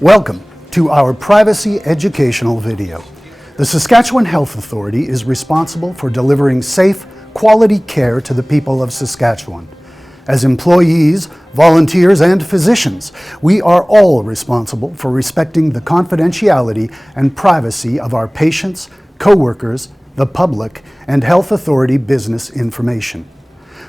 Welcome to our privacy educational video. The Saskatchewan Health Authority is responsible for delivering safe, quality care to the people of Saskatchewan. As employees, volunteers, and physicians, we are all responsible for respecting the confidentiality and privacy of our patients, co-workers, the public, and health authority business information.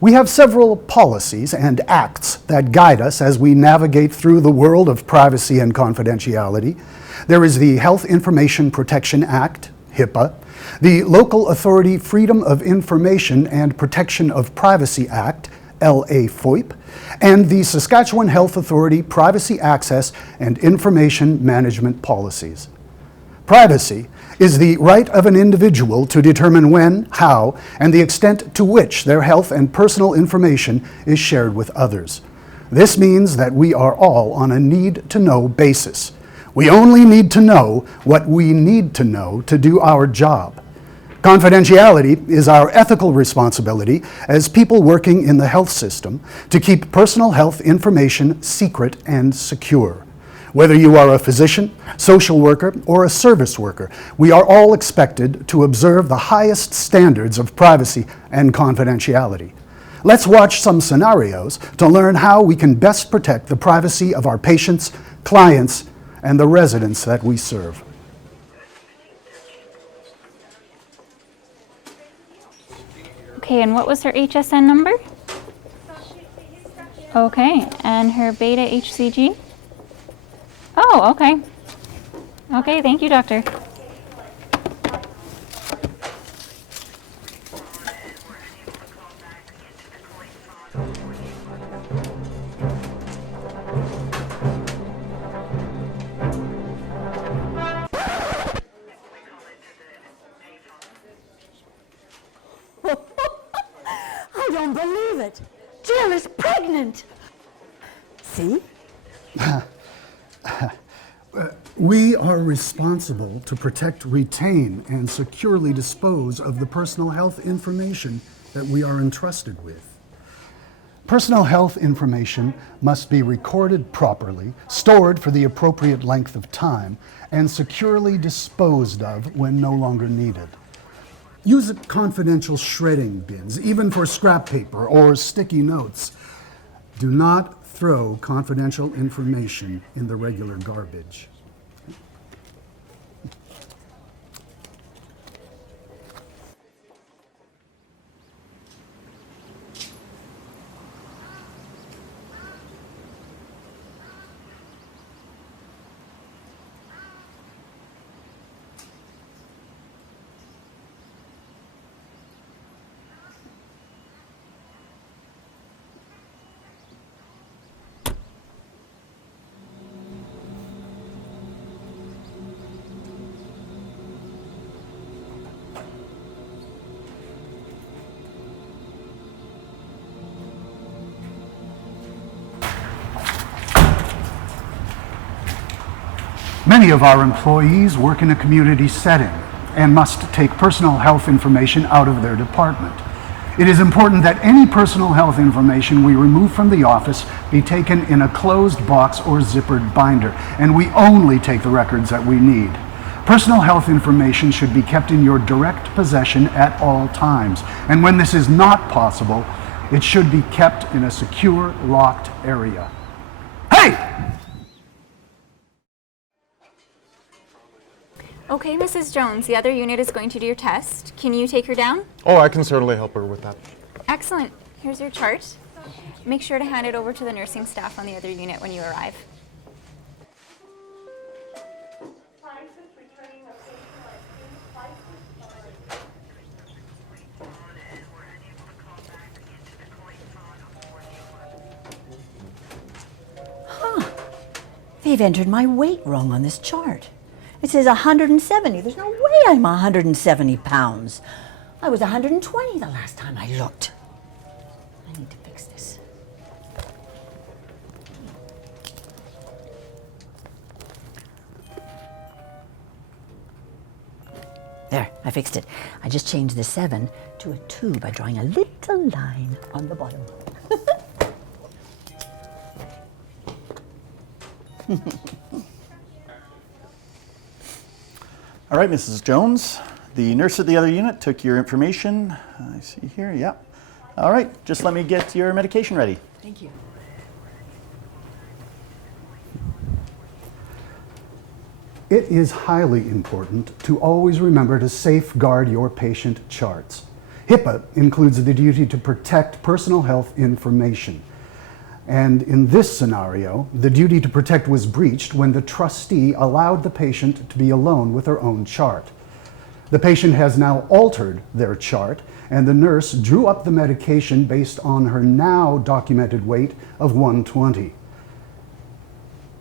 We have several policies and acts that guide us as we navigate through the world of privacy and confidentiality. There is the Health Information Protection Act, HIPAA, the Local Authority Freedom of Information and Protection of Privacy Act, LA-FOIP, and the Saskatchewan Health Authority Privacy Access and Information Management Policies. Privacy is the right of an individual to determine when, how, and the extent to which their health and personal information is shared with others. This means that we are all on a need-to-know basis. We only need to know what we need to know to do our job. Confidentiality is our ethical responsibility as people working in the health system to keep personal health information secret and secure. Whether you are a physician, social worker, or a service worker, we are all expected to observe the highest standards of privacy and confidentiality. Let's watch some scenarios to learn how we can best protect the privacy of our patients, clients, and the residents that we serve. Okay, and what was her HSN number? Okay, and her beta HCG? Oh, okay. Okay, thank you, doctor. I don't believe it. Jill is pregnant. See? We are responsible to protect, retain, and securely dispose of the personal health information that we are entrusted with. Personal health information must be recorded properly, stored for the appropriate length of time, and securely disposed of when no longer needed. Use confidential shredding bins, even for scrap paper or sticky notes. Do not throw confidential information in the regular garbage. Many of our employees work in a community setting and must take personal health information out of their department. It is important that any personal health information we remove from the office be taken in a closed box or zippered binder, and we only take the records that we need. Personal health information should be kept in your direct possession at all times, and when this is not possible, it should be kept in a secure, locked area. Hey! Okay, Mrs. Jones, the other unit is going to do your test. Can you take her down? Oh, I can certainly help her with that. Excellent. Here's your chart. Make sure to hand it over to the nursing staff on the other unit when you arrive. They've entered my weight wrong on this chart. It says 170. There's no way I'm 170 pounds. I was 120 the last time I looked. I need to fix this. There, I fixed it. I just changed the 7 to a 2 by drawing a little line on the bottom. All right, Mrs. Jones, the nurse at the other unit took your information. I see here, yeah. All right, just let me get your medication ready. Thank you. It is highly important to always remember to safeguard your patient charts. HIPAA includes the duty to protect personal health information. And in this scenario, the duty to protect was breached when the trustee allowed the patient to be alone with her own chart. The patient has now altered their chart, and the nurse drew up the medication based on her now documented weight of 120.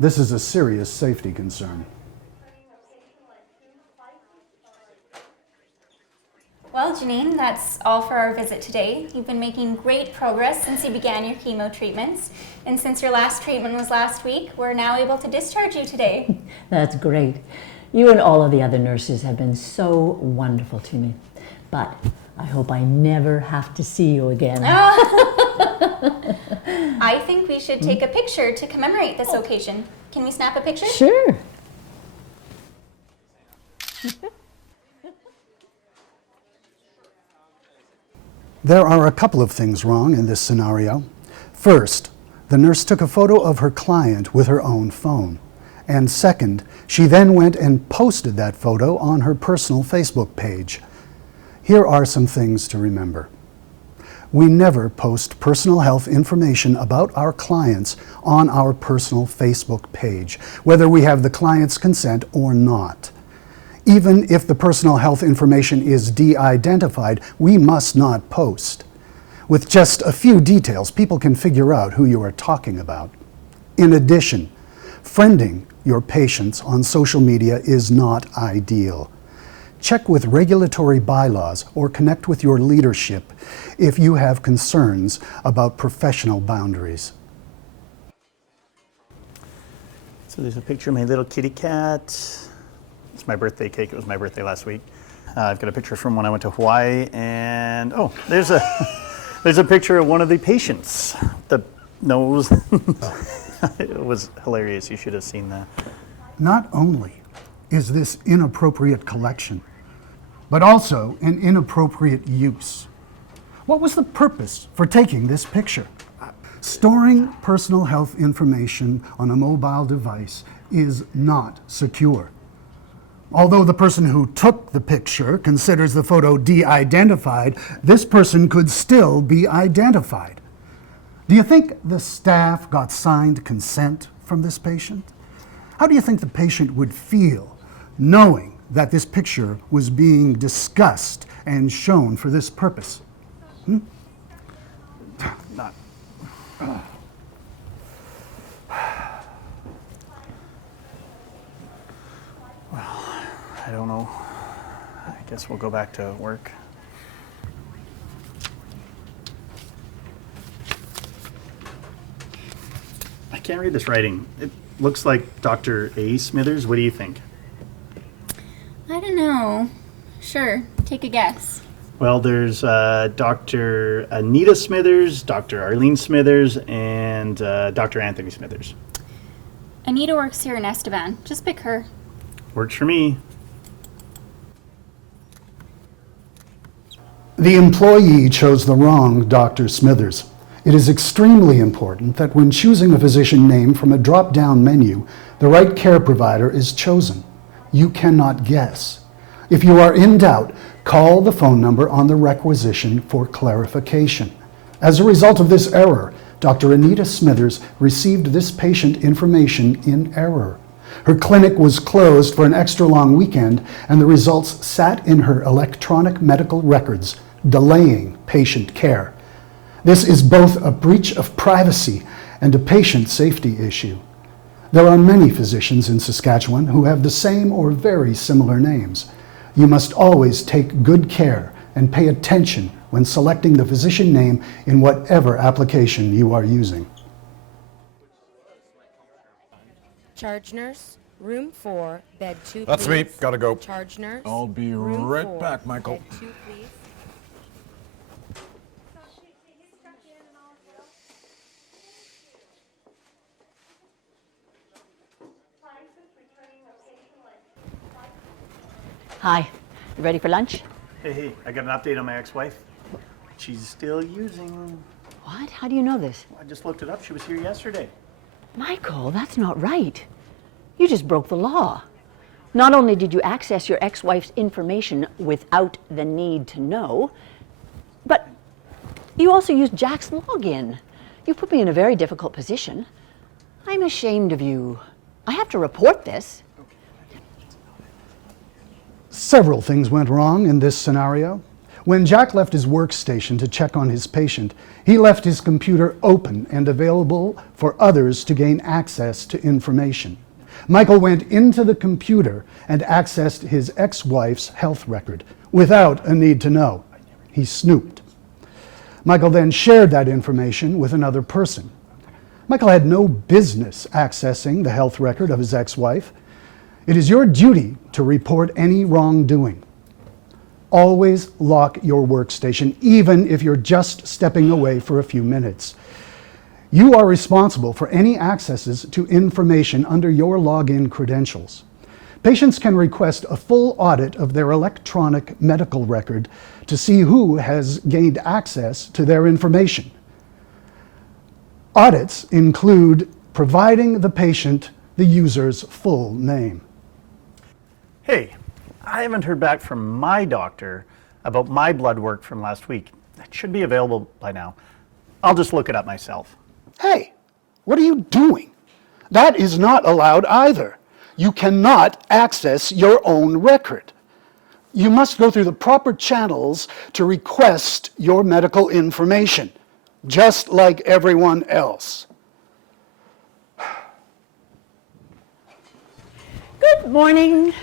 This is a serious safety concern. Well, Janine, that's all for our visit today. You've been making great progress since you began your chemo treatments. And since your last treatment was last week, we're now able to discharge you today. That's great. You and all of the other nurses have been so wonderful to me. But I hope I never have to see you again. I think we should take a picture to commemorate this occasion. Can we snap a picture? Sure. There are a couple of things wrong in this scenario. First, the nurse took a photo of her client with her own phone. And second, she then went and posted that photo on her personal Facebook page. Here are some things to remember. We never post personal health information about our clients on our personal Facebook page, whether we have the client's consent or not. Even if the personal health information is de-identified, we must not post. With just a few details, people can figure out who you are talking about. In addition, friending your patients on social media is not ideal. Check with regulatory bylaws or connect with your leadership if you have concerns about professional boundaries. So there's a picture of my little kitty cat. It's my birthday cake. It was my birthday last week. I've got a picture from when I went to Hawaii, and oh, there's a there's a picture of one of the patients. The nose. It was hilarious. You should have seen that. Not only is this inappropriate collection, but also an inappropriate use. What was the purpose for taking this picture? Storing personal health information on a mobile device is not secure. Although the person who took the picture considers the photo de-identified, this person could still be identified. Do you think the staff got signed consent from this patient? How do you think the patient would feel knowing that this picture was being discussed and shown for this purpose? Not. I don't know. I guess we'll go back to work. I can't read this writing. It looks like Dr. A. Smithers. What do you think? I don't know. Sure, take a guess. Well, there's Dr. Anita Smithers, Dr. Arlene Smithers, and Dr. Anthony Smithers. Anita works here in Estevan. Just pick her. Works for me. The employee chose the wrong Dr. Smithers. It is extremely important that when choosing a physician name from a drop-down menu, the right care provider is chosen. You cannot guess. If you are in doubt, call the phone number on the requisition for clarification. As a result of this error, Dr. Anita Smithers received this patient information in error. Her clinic was closed for an extra long weekend, and the results sat in her electronic medical records, delaying patient care. This is both a breach of privacy and a patient safety issue. There are many physicians in Saskatchewan who have the same or very similar names. You must always take good care and pay attention when selecting the physician name in whatever application you are using. Charge nurse, room 4, bed 2, That's me. please. Gotta go. Charge nurse. I'll be room right 4, back, Michael. Bed 2, please. Hi. You ready for lunch? Hey, I got an update on my ex-wife. She's still using. What? How do you know this? I just looked it up. She was here yesterday. Michael, that's not right. You just broke the law. Not only did you access your ex-wife's information without the need to know, but you also used Jack's login. You put me in a very difficult position. I'm ashamed of you. I have to report this. Several things went wrong in this scenario. When Jack left his workstation to check on his patient, he left his computer open and available for others to gain access to information. Michael went into the computer and accessed his ex-wife's health record without a need to know. He snooped. Michael then shared that information with another person. Michael had no business accessing the health record of his ex-wife. It is your duty to report any wrongdoing. Always lock your workstation, even if you're just stepping away for a few minutes. You are responsible for any accesses to information under your login credentials. Patients can request a full audit of their electronic medical record to see who has gained access to their information. Audits include providing the patient the user's full name. Hey, I haven't heard back from my doctor about my blood work from last week. It should be available by now. I'll just look it up myself. Hey, what are you doing? That is not allowed either. You cannot access your own record. You must go through the proper channels to request your medical information, just like everyone else. Good morning.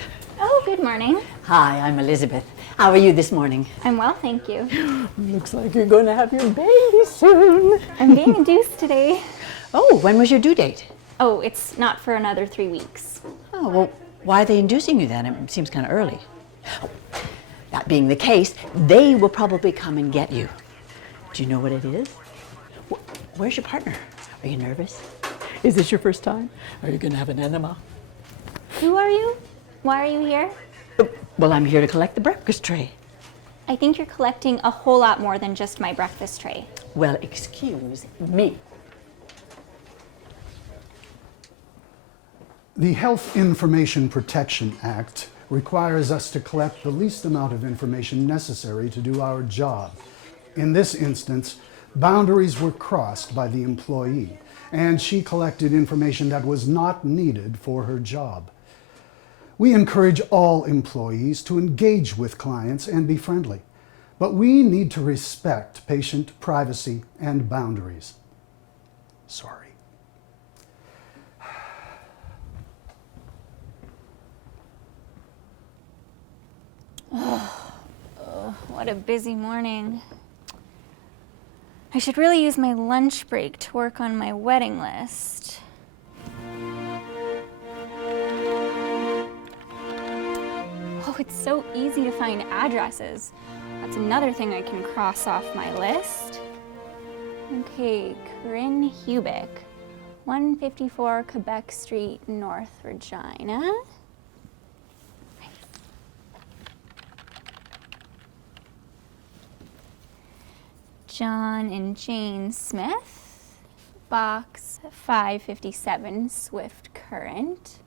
Oh, good morning. Hi, I'm Elizabeth. How are you this morning? I'm well, thank you. Looks like you're going to have your baby soon. I'm being induced today. Oh, when was your due date? Oh, it's not for another 3 weeks. Oh, well, why are they inducing you then? It seems kind of early. Oh, that being the case, they will probably come and get you. Do you know what it is? Where's your partner? Are you nervous? Is this your first time? Are you going to have an enema? Who are you? Why are you here? Well, I'm here to collect the breakfast tray. I think you're collecting a whole lot more than just my breakfast tray. Well, excuse me. The Health Information Protection Act requires us to collect the least amount of information necessary to do our job. In this instance, boundaries were crossed by the employee, and she collected information that was not needed for her job. We encourage all employees to engage with clients and be friendly, but we need to respect patient privacy and boundaries. Sorry. What a busy morning. I should really use my lunch break to work on my wedding list. Oh, it's so easy to find addresses. That's another thing I can cross off my list. Okay, Corinne Hubick, 154 Quebec Street, North Regina. John and Jane Smith, box 557, Swift Current.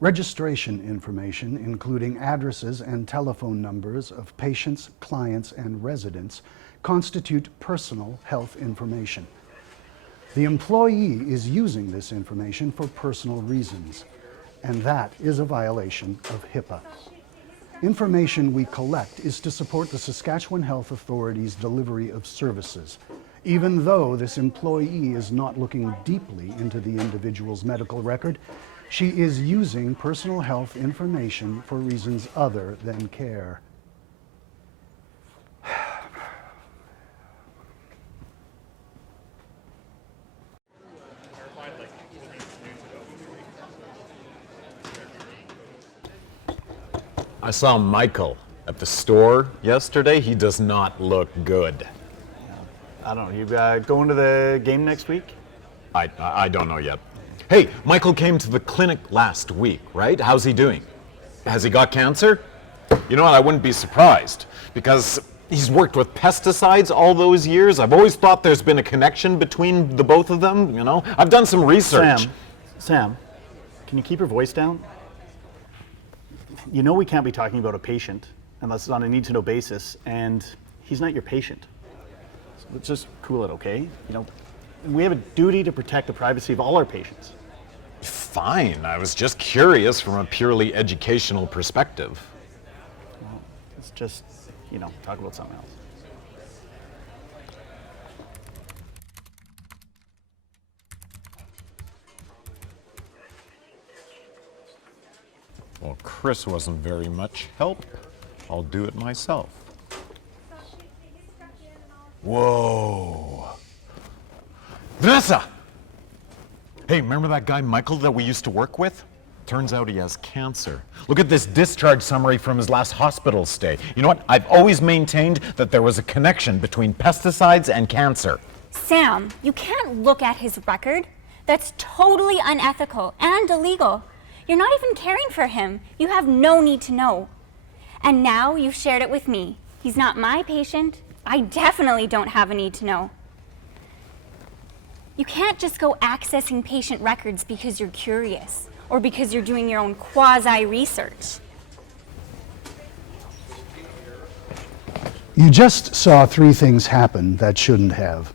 Registration information, including addresses and telephone numbers of patients, clients, and residents, constitute personal health information. The employee is using this information for personal reasons, and that is a violation of HIPAA. Information we collect is to support the Saskatchewan Health Authority's delivery of services, even though this employee is not looking deeply into the individual's medical record. She is using personal health information for reasons other than care. I saw Michael at the store yesterday. He does not look good. I don't know. You going to the game next week? I don't know yet. Hey, Michael came to the clinic last week, right? How's he doing? Has he got cancer? You know what? I wouldn't be surprised because he's worked with pesticides all those years. I've always thought there's been a connection between the both of them, you know? I've done some research. Sam, can you keep your voice down? You know we can't be talking about a patient unless it's on a need-to-know basis, and he's not your patient. So let's just cool it, okay? You know, we have a duty to protect the privacy of all our patients. Fine. I was just curious from a purely educational perspective. Well, let's just, you know, talk about something else. Well, Chris wasn't very much help. I'll do it myself. Whoa. Vanessa! Hey, remember that guy Michael that we used to work with? Turns out he has cancer. Look at this discharge summary from his last hospital stay. You know what? I've always maintained that there was a connection between pesticides and cancer. Sam, you can't look at his record. That's totally unethical and illegal. You're not even caring for him. You have no need to know. And now you've shared it with me. He's not my patient. I definitely don't have a need to know. You can't just go accessing patient records because you're curious or because you're doing your own quasi-research. You just saw three things happen that shouldn't have.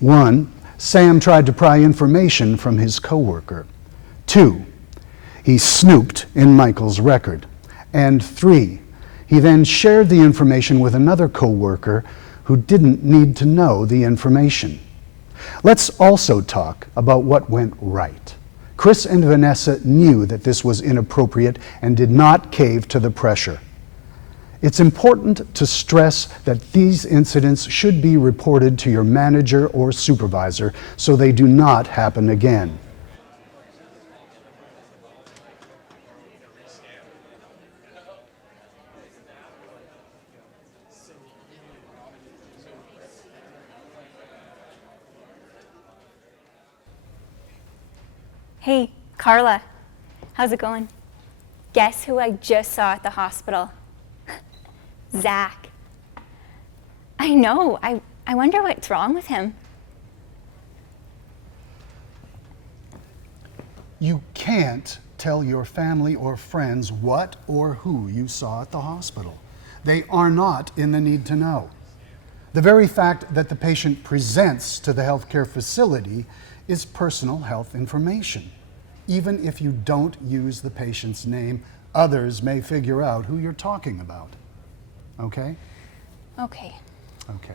1, Sam tried to pry information from his coworker. 2, he snooped in Michael's record. And 3, he then shared the information with another coworker who didn't need to know the information. Let's also talk about what went right. Chris and Vanessa knew that this was inappropriate and did not cave to the pressure. It's important to stress that these incidents should be reported to your manager or supervisor so they do not happen again. Hey, Carla, how's it going? Guess who I just saw at the hospital? Zach. I know, I wonder what's wrong with him. You can't tell your family or friends what or who you saw at the hospital. They are not in the need to know. The very fact that the patient presents to the healthcare facility is personal health information. Even if you don't use the patient's name, others may figure out who you're talking about. Okay? Okay. Okay.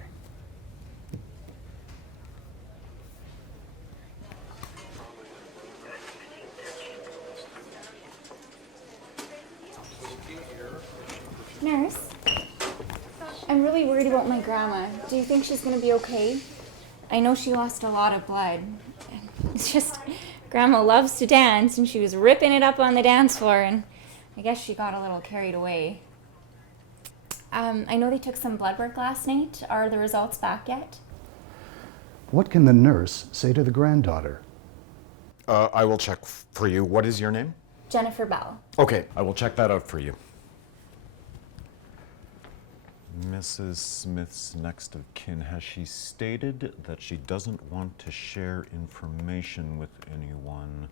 Nurse, I'm really worried about my grandma. Do you think she's gonna be okay? I know she lost a lot of blood. It's just, Grandma loves to dance and she was ripping it up on the dance floor and I guess she got a little carried away. I know they took some blood work last night. Are the results back yet? What can the nurse say to the granddaughter? I will check for you. What is your name? Jennifer Bell. Okay, I will check that out for you. Mrs. Smith's next of kin, has she stated that she doesn't want to share information with anyone?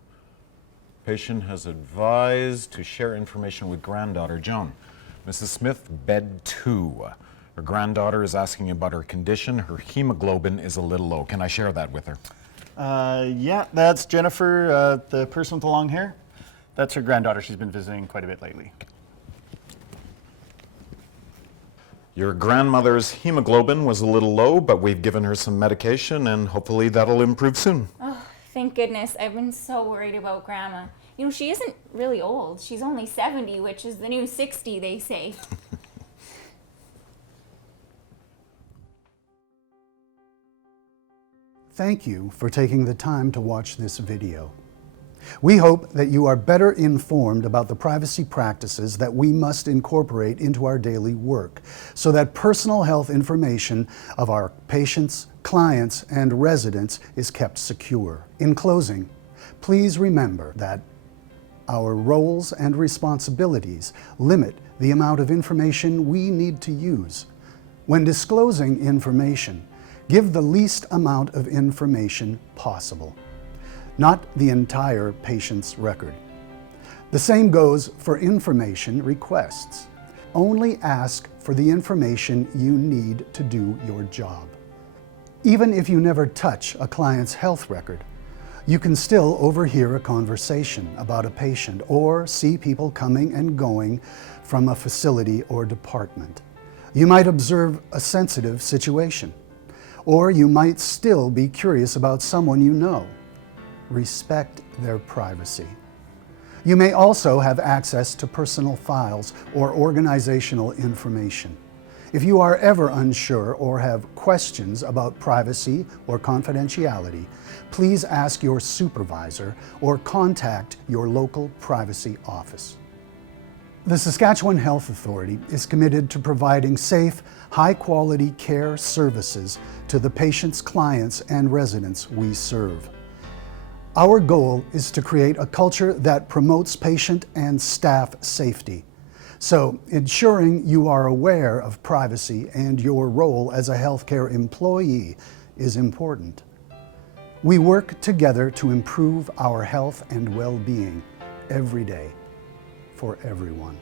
Patient has advised to share information with granddaughter Joan. Mrs. Smith, bed 2. Her granddaughter is asking about her condition. Her hemoglobin is a little low. Can I share that with her? Yeah, that's Jennifer, the person with the long hair. That's her granddaughter. She's been visiting quite a bit lately. Your grandmother's hemoglobin was a little low, but we've given her some medication and hopefully that'll improve soon. Oh, thank goodness. I've been so worried about Grandma. You know, she isn't really old. She's only 70, which is the new 60, they say. Thank you for taking the time to watch this video. We hope that you are better informed about the privacy practices that we must incorporate into our daily work so that personal health information of our patients, clients, and residents is kept secure. In closing, please remember that our roles and responsibilities limit the amount of information we need to use. When disclosing information, give the least amount of information possible, not the entire patient's record. The same goes for information requests. Only ask for the information you need to do your job. Even if you never touch a client's health record, you can still overhear a conversation about a patient or see people coming and going from a facility or department. You might observe a sensitive situation, or you might still be curious about someone you know. Respect their privacy. You may also have access to personal files or organizational information. If you are ever unsure or have questions about privacy or confidentiality, please ask your supervisor or contact your local privacy office. The Saskatchewan Health Authority is committed to providing safe, high-quality care services to the patients, clients, and residents we serve. Our goal is to create a culture that promotes patient and staff safety. So, ensuring you are aware of privacy and your role as a healthcare employee is important. We work together to improve our health and well-being every day for everyone.